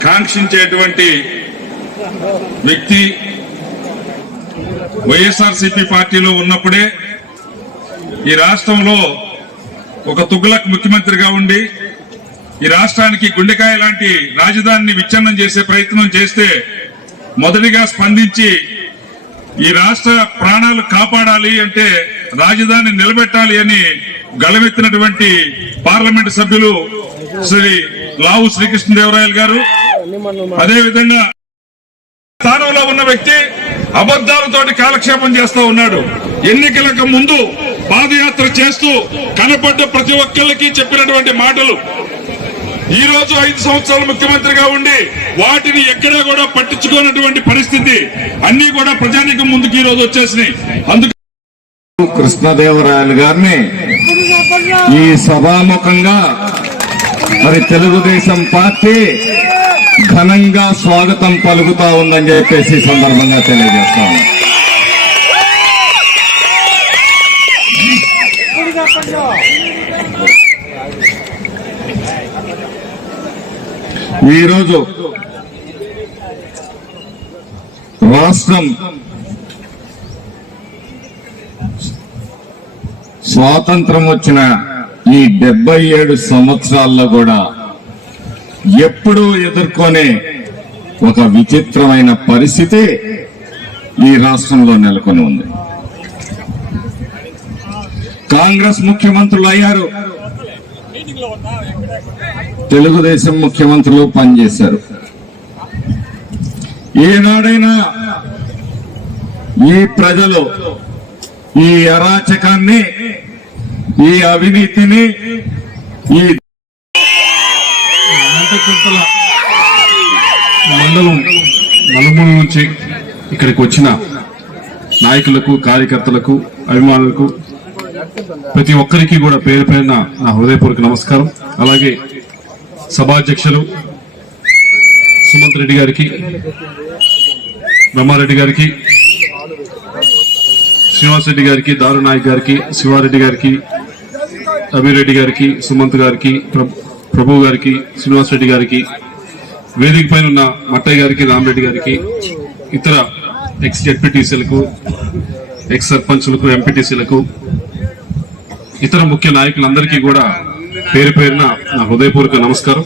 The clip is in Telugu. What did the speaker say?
కాంక్షించేటువంటి వ్యక్తి వైఎస్ఆర్సీపీ పార్టీలో ఉన్నప్పుడే ఈ రాష్ట్రంలో ఒక తుగ్లక్ ముఖ్యమంత్రిగా ఉండి ఈ రాష్ట్రానికి గుండెకాయ లాంటి రాజధానిని విచ్ఛిన్నం చేసే ప్రయత్నం చేస్తే మొదటిగా స్పందించి ఈ రాష్ట్ర ప్రాణాలు కాపాడాలి అంటే రాజధాని నిలబెట్టాలి అని గళమెత్తినటువంటి పార్లమెంటు సభ్యులు శ్రీ లావు శ్రీకృష్ణదేవరాయలు గారు. అదేవిధంగా స్థానంలో ఉన్న వ్యక్తి అబద్దాలతోటి కాలక్షేపం చేస్తూ ఉన్నాడు. ఎన్నికలకు ముందు పాదయాత్ర చేస్తూ కనపడ్డ ప్రతి ఒక్కరికి చెప్పినటువంటి మాటలు ఈ రోజు 5 సంవత్సరాలు ముఖ్యమంత్రిగా ఉండి వాటిని ఎక్కడా కూడా పట్టించుకోనటువంటి పరిస్థితి అన్ని కూడా ప్రజానీకం ముందుకు ఈ రోజు వచ్చేసినాయి. అందుకు కృష్ణదేవరాయలు గారిని ఈ సభాముఖంగా మరి తెలుగుదేశం పార్టీ ఘనంగా స్వాగతం పలుకుతా ఉందని చెప్పేసి సందర్భంగా తెలియజేస్తాను. ఈరోజు రాష్ట్రం స్వాతంత్రం వచ్చిన ఈ 77 సంవత్సరాల్లో కూడా ఎప్పుడూ ఎదుర్కొనే ఒక విచిత్రమైన పరిస్థితి ఈ రాష్ట్రంలో నెలకొని ఉంది. కాంగ్రెస్ ముఖ్యమంత్రులు అయ్యారు, తెలుగుదేశం ముఖ్యమంత్రులు పనిచేశారు. ఏనాడైనా ఈ ప్రజలు ఈ అరాచకాన్ని, ఈ అవినీతిని, ఈ మండలం నలుమూల నుంచి ఇక్కడికి వచ్చిన నాయకులకు, కార్యకర్తలకు, అభిమానులకు ప్రతి ఒక్కరికి కూడా పేరు పేరున నా హృదయపూర్వక నమస్కారం. అలాగే సభాధ్యక్షులు సుమంత్ రెడ్డి గారికి, బ్రహ్మారెడ్డి గారికి, శ్రీనివాస్ రెడ్డి గారికి, దారు నాయక్ గారికి, శివారెడ్డి గారికి, అభిరెడ్డి గారికి, సుమంత్ గారికి, ప్రభు గారికి, శ్రీనివాస్ రెడ్డి గారికి, వేదిక పైన ఉన్న మట్టయ్య గారికి, రామరెడ్డి గారికి, ఇతర ఎక్స్ జెడ్పీటీసీలకు, ఎక్స్ సర్పంచ్లకు, ఎంపీటీసీలకు, ఇతర ముఖ్య నాయకులందరికీ కూడా పేరు పేరున నా హృదయపూర్వక నమస్కారం.